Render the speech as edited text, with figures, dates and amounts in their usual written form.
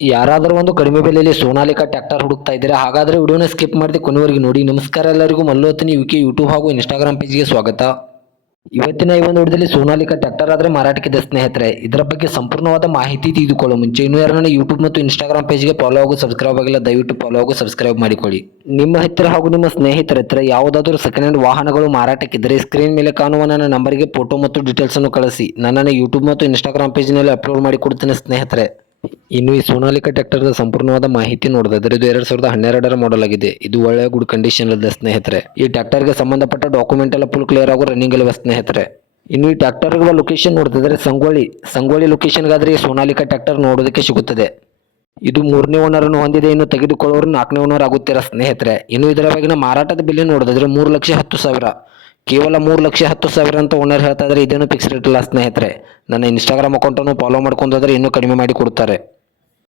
ಯಾರಾದರೂ ಒಂದು ಕಡಿಮೆ ಬೆಲೆಯಲ್ಲಿ ಸೋನಾಲಿಕಾ ಟ್ರ್ಯಾಕ್ಟರ್ ಹುಡುಕ್ತಾ ಇದ್ದೀರಾ? ಹಾಗಾದರೆ ವಿಡಿಯೋನ ಸ್ಕಿಪ್ ಮಾಡದೆ ಕೊನೆವರೆಗೆ ನೋಡಿ. ನಮಸ್ಕಾರ ಎಲ್ಲರಿಗೂ, ಮಲ್ಲೋತನಿ ಯುಕೆ ಯೂಟ್ಯೂಬ್ ಹಾಗೂ ಇನ್ಸ್ಟಾಗ್ರಾಮ್ ಪೇಜ್ಗೆ ಸ್ವಾಗತ. ಇವತ್ತಿನ ಈ ಒಂದು ವಿಡಿಯೋದಲ್ಲಿ ಸೋನಾಲಿಕಾ ಟ್ರ್ಯಾಕ್ಟರ್ ಆದರೆ ಮಾರಾಟಕ್ಕಿದೆ ಸ್ನೇಹಿತರೆ. ಇದರ ಬಗ್ಗೆ ಸಂಪೂರ್ಣವಾದ ಮಾಹಿತಿ ತಿಳಿದುಕೊಳ್ಳೋ ಮುಂಚೆ ಇನ್ನೂ ಯಾರನ್ನ ಯೂಟ್ಯೂಬ್ ಮತ್ತು ಇನ್ಸ್ಟಾಗ್ರಾಮ್ ಪೇಜ್ಗೆ ಫಾಲೋ ಹಾಗೂ ಸಬ್ಸ್ಕ್ರೈಬ್ ಆಗಿಲ್ಲ, ದಯವಿಟ್ಟು ಫಾಲೋ ಹಾಗೂ ಸಬ್ಸ್ಕ್ರೈಬ್ ಮಾಡಿಕೊಳ್ಳಿ. ನಿಮ್ಮ ಹತ್ತಿರ ಹಾಗೂ ನಿಮ್ಮ ಸ್ನೇಹಿತರ ಹತ್ತಿರ ಯಾವುದಾದರೂ ಸೆಕೆಂಡ್ ಹ್ಯಾಂಡ್ ವಾಹನಗಳು ಮಾರಾಟಕ್ಕಿದ್ದರೆ ಸ್ಕ್ರೀನ್ ಮೇಲೆ ಕಾಣುವ ನನ್ನ ನಂಬರ್ಗೆ ಫೋಟೋ ಮತ್ತು ಡೀಟೇಲ್ಸ್ ಅನ್ನು ಕಳಿಸಿ. ನನ್ನನ್ನು ಯೂಟ್ಯೂಬ್ ಮತ್ತು ಇನ್ಸ್ಟಾಗ್ರಾಮ್ ಪೇಜ್ನಲ್ಲಿ ಅಪ್ಲೋಡ್ ಮಾಡಿ ಕೊಡ್ತೇನೆ ಸ್ನೇಹಿತರೆ. ಇನ್ನು ಈ ಸೋನಾಲಿಕಾ ಟ್ರ್ಯಾಕ್ಟರ್ದ ಸಂಪೂರ್ಣವಾದ ಮಾಹಿತಿ ನೋಡಿದ್ರೆ ಇದು 2012ರ ಮಾಡೆಲ್ ಆಗಿದೆ. ಇದು ಒಳ್ಳೆಯ ಗುಡ್ ಕಂಡೀಷನ್ ಇದೆ ಸ್ನೇಹಿತರೆ. ಈ ಟ್ರ್ಯಾಕ್ಟರ್ಗೆ ಸಂಬಂಧಪಟ್ಟ ಡಾಕ್ಯುಮೆಂಟ್ ಎಲ್ಲ ಫುಲ್ ಕ್ಲಿಯರ್ ಆಗೋ ರನ್ನಿಂಗ್ ಇವೆ ಸ್ನೇಹಿತರೆ. ಇನ್ನು ಈ ಟ್ರ್ಯಾಕ್ಟರ್ಗಳ ಲೊಕೇಶನ್ ನೋಡ್ತಿದ್ರೆ ಸಂಗೊಳ್ಳಿ ಲೊಕೇಶನ್ಗಾದ್ರೆ ಈ ಸೋನಾಲಿಕಾ ಟ್ರ್ಯಾಕ್ಟರ್ ನೋಡೋದಕ್ಕೆ ಸಿಗುತ್ತದೆ. ಇದು 3ನೇ ಓನರನ್ನು ಹೊಂದಿದೆ. ಇನ್ನು ತೆಗೆದುಕೊಳ್ಳೋರು 4ನೇ ಓನರ್ ಆಗುತ್ತೀರಾ ಸ್ನೇಹಿತರೆ. ಇನ್ನು ಇದರ ಬಗೆಗಿನ ಮಾರಾಟದ ಬೆಲೆ ನೋಡಿದ್ರೆ 3,10,000, ಕೇವಲ 3,10,000 ಅಂತ ಓನರ್ ಹೇಳ್ತಾ ಇದ್ದಾರೆ. ಇದೇನು ಫಿಕ್ಸ್ ರೇಟ್ ಇಲ್ಲ ಸ್ನೇಹಿತರೆ. ನನ್ನ ಇನ್ಸ್ಟಾಗ್ರಾಮ್ ಅಕೌಂಟನ್ನು ಫಾಲೋ ಮಾಡ್ಕೊಂಡ್ರೆ ಇನ್ನೂ ಕಡಿಮೆ ಮಾಡಿ ಕೊಡ್ತಾರೆ.